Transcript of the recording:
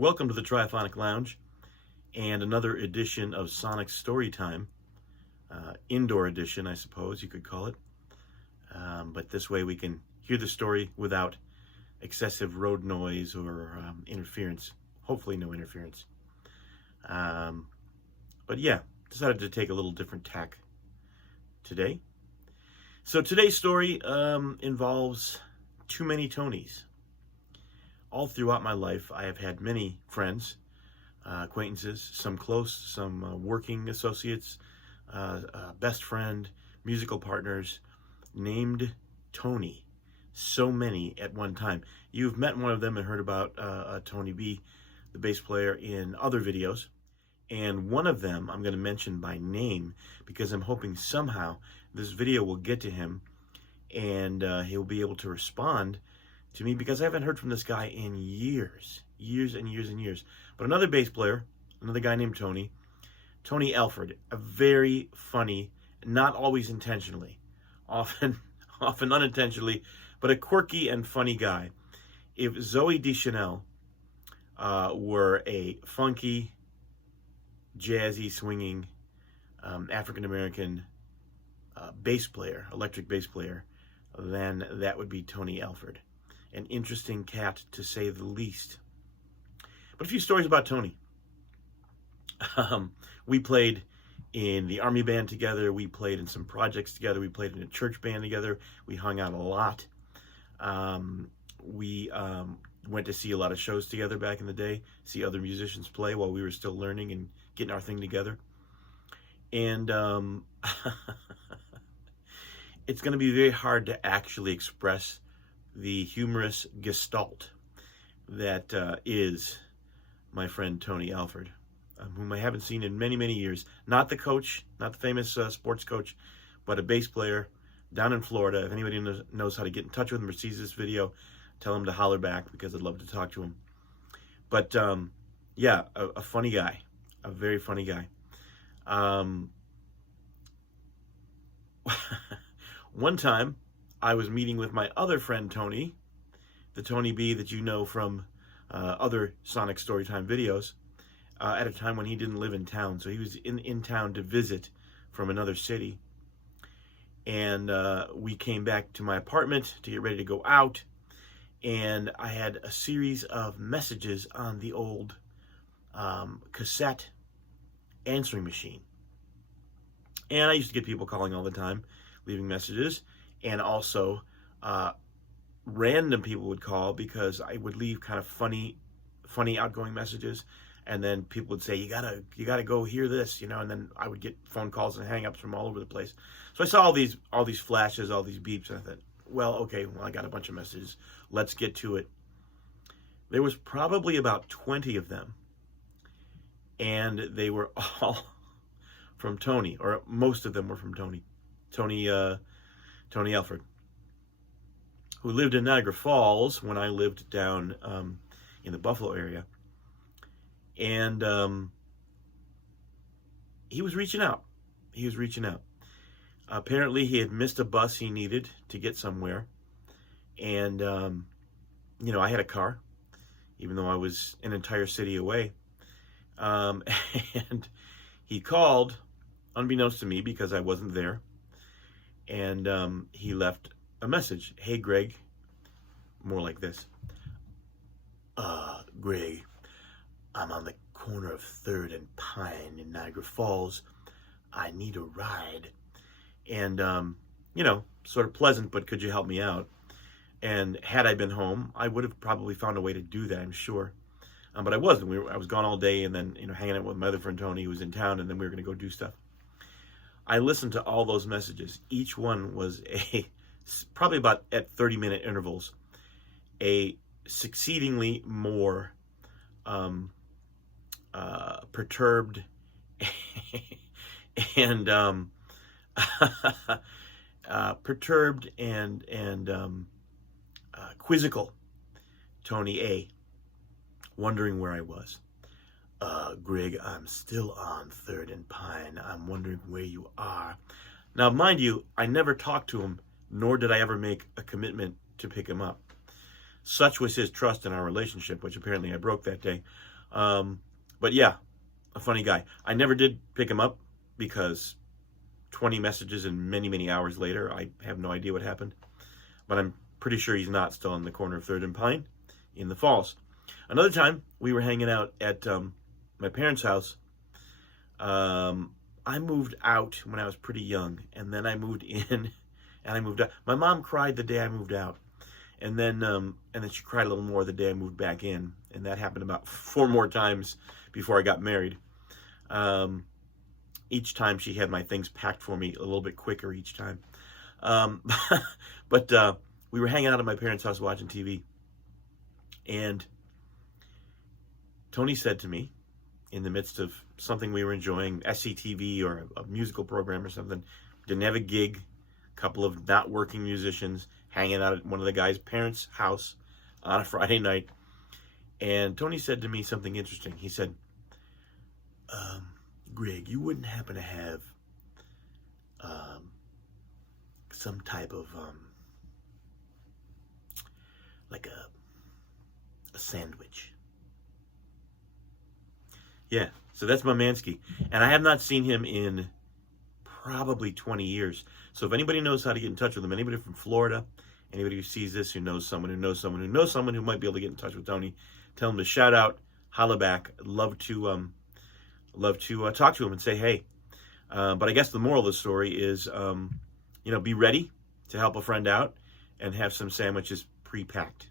Welcome to the Triphonic Lounge and another edition of Sonic Storytime. Indoor edition, I suppose you could call it. But this way we can hear the story without excessive road noise or interference. Hopefully no interference. But yeah, decided to take a little different tack today. So today's story involves too many Tonys. All throughout my life, I have had many friends, acquaintances, some close, some working associates, best friend, musical partners, named Tony. So many at one time. You've met one of them and heard about Tony B, the bass player, in other videos. And one of them I'm going to mention by name because I'm hoping somehow this video will get to him and he'll be able to respond to me, because I haven't heard from this guy in years and years. But another bass player, another guy named Tony Alford, a very funny, not always intentionally, often unintentionally, but a quirky and funny guy. If Zoe Deschanel were a funky, jazzy, swinging African-American bass player, electric bass player, then that would be Tony Alford. An interesting cat, to say the least. But a few stories about Tony. We played in the army band together. We played in some projects together. We played in a church band together. We hung out a lot. We went to see a lot of shows together back in the day, see other musicians play while we were still learning and getting our thing together. And it's going to be very hard to actually express the humorous gestalt that is my friend Tony Alford, whom I haven't seen in many years. Not the coach, not the famous sports coach, but a bass player down in Florida. If anybody knows how to get in touch with him or sees this video, tell him to holler back, because I'd love to talk to him. But yeah, a funny guy, a very funny guy. One time I was meeting with my other friend Tony, the Tony B that you know from other Sonic Storytime videos, at a time when he didn't live in town. So he was in town to visit from another city. And we came back to my apartment to get ready to go out. And I had a series of messages on the old cassette answering machine. And I used to get people calling all the time, leaving messages. And also, random people would call, because I would leave kind of funny outgoing messages, and then people would say, you gotta go hear this, and then I would get phone calls and hang-ups from all over the place. So I saw all these flashes, all these beeps, and I thought, well, okay, I got a bunch of messages. Let's get to it. There was probably about 20 of them, and they were all from Tony, or most of them were from Tony Alford, who lived in Niagara Falls when I lived down in the Buffalo area. And he was reaching out. Apparently he had missed a bus he needed to get somewhere. And, I had a car, even though I was an entire city away. And he called, unbeknownst to me, because I wasn't there. And he left a message. Hey, Greg. More like this. Greg, I'm on the corner of 3rd and Pine in Niagara Falls. I need a ride. And, sort of pleasant, but could you help me out? And had I been home, I would have probably found a way to do that, I'm sure. But I wasn't. I was gone all day, and then, hanging out with my other friend Tony, who was in town, and then we were going to go do stuff. I listened to all those messages. Each one was probably about at 30-minute intervals, a succeedingly more perturbed and quizzical Tony A, wondering where I was. Greg, I'm still on 3rd and Pine. I'm wondering where you are. Now, mind you, I never talked to him, nor did I ever make a commitment to pick him up. Such was his trust in our relationship, which apparently I broke that day. But yeah, a funny guy. I never did pick him up because 20 messages and many, many hours later, I have no idea what happened. But I'm pretty sure he's not still on the corner of 3rd and Pine in the Falls. Another time, we were hanging out at my parents' house. I moved out when I was pretty young, and then I moved in, and I moved out. My mom cried the day I moved out, and then she cried a little more the day I moved back in, and that happened about 4 more times before I got married. Each time she had my things packed for me a little bit quicker each time. But we were hanging out at my parents' house watching TV, and Tony said to me, in the midst of something we were enjoying, SCTV or a musical program or something, didn't have a gig, a couple of not working musicians hanging out at one of the guys' parents' house on a Friday night. And Tony said to me something interesting. He said, Greg, you wouldn't happen to have some type of like a sandwich? Yeah, so that's my Mansky. And I have not seen him in probably 20 years. So if anybody knows how to get in touch with him, anybody from Florida, anybody who sees this, who knows someone, who knows someone, who knows someone who might be able to get in touch with Tony, tell him to shout out, holla back. I'd love to talk to him and say, hey. But I guess the moral of the story is, be ready to help a friend out and have some sandwiches pre-packed.